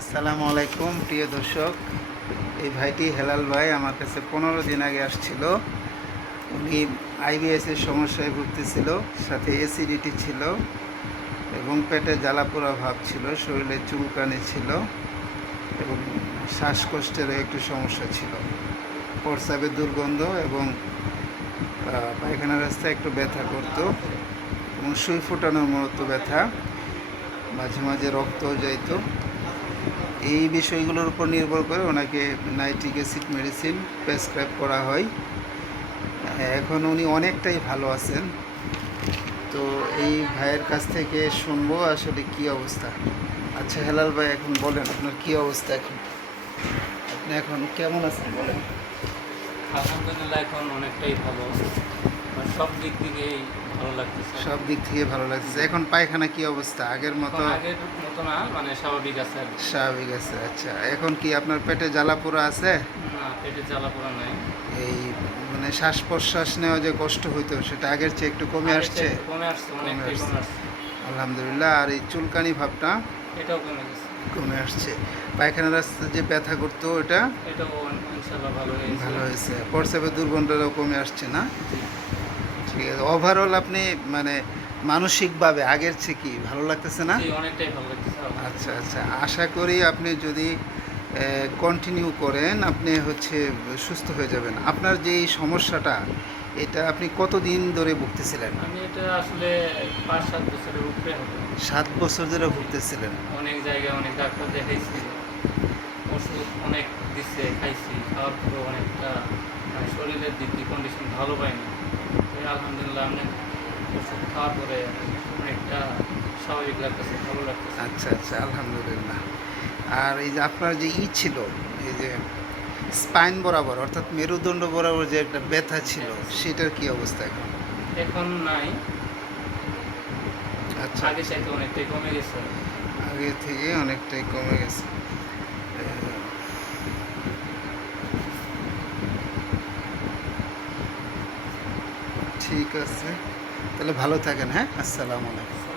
আসসালামু আলাইকুম, প্রিয় দর্শক। এই ভাইটি হেলাল ভাই আমার কাছে পনেরো দিন আগে আসছিল। উনি আইবিএসের সমস্যায় ভুগতেছিল, সাথে এসিডিটি ছিল এবং পেটে জ্বালাপোড়া ভাব ছিল, শরীরে চুলকানি ছিল এবং শ্বাসকষ্টেরও একটু সমস্যা ছিল। প্রস্রাবের দুর্গন্ধ এবং পায়খানা রাস্তায় একটু ব্যথা করতো এবং সুই ফোটানোর মতো ব্যথা। মাঝে মাঝে রক্তও যাইতো। এই বিষয়গুলোর উপর নির্ভর করে ওনাকে নাইট্রিক অ্যাসিড মেডিসিন প্রেসক্রাইব করা হয়। এখন উনি অনেকটাই ভালো আছেন। তো এই ভাইয়ের কাছ থেকে শুনব আসলে কি অবস্থা। আচ্ছা হেলাল ভাই, এখন বলেন আপনার কি অবস্থা এখন? আপনি এখন কেমন আছেন বলেন? আলহামদুলিল্লাহ, এখন অনেকটাই ভালো। সব দিক থেকেই ভালো লাগতেছে। সব দিক থেকে ভালো লাগছে এখন পায়খানা কি অবস্থা? আগের মতো আগের মতো না মানে স্বাভাবিক আছে স্বাভাবিক আছে আচ্ছা। এখন কি আপনার পেটে জ্বালা পোড়া আছে? না পেটে জ্বালা পোড়া নাই। এই মানে শ্বাস প্রশ্বাস নেওয়া যে কষ্ট হইতো সেটা আগের চেয়ে একটু কমে আসছে? কমে আসছে কমে আসছে। আলহামদুলিল্লাহ। আর এই চুলকানি ভাবটা? এটাও কমে গেছে। কমে আসছে। পায়খানা রাস্তা যে ব্যথা করতো ওটা? ভালো হয়েছে। হয়েছে। দুর্গন্ধটাও কমে আসছে না? ঠিক আছে। ওভারঅল আপনি মানে মানসিকভাবে আগের চেয়ে কি ভালো লাগতেছে না? অনেকটাই ভালো লাগতেছে আচ্ছা আচ্ছা। আশা করি আপনি যদি কন্টিনিউ করেন আপনি হচ্ছে সুস্থ হয়ে যাবেন। আপনার যে এই সমস্যাটা এটা আপনি কতদিন ধরে ভুগতেছিলেন? আমি এটা আসলে পাঁচ সাত বছরের উপরে হবে। সাত বছর ধরে ভুগতেছিলেন? অনেক জায়গায় অনেক ডাক্তার দেখাইছি। ওষুধ অনেক দিচ্ছে খাইছি খাওয়ার পরেও অনেকটা মানে শরীরের দিক কন্ডিশন ভালো পাইনি। আলহামদুলিল্লাহ অনেক ওষুধ খাওয়ার পরে অনেকটা স্বাভাবিক লাগতেছে ভালো লাগতেছে। আচ্ছা আচ্ছা আলহামদুলিল্লাহ। আর এই যে আপনার যে ই ছিল এই যে স্পাইন বরাবর অর্থাৎ মেরুদণ্ড বরাবর যে একটা ব্যথা ছিল সেটার কি অবস্থা এখন? এখন নাই। আচ্ছা। আগে চাইতে অনেকটাই কমে গেছে। আগে থেকে অনেকটাই কমে গেছে। ঠিক আছে। তাহলে ভালো থাকেন হ্যাঁ? আসসালামু আলাইকুম।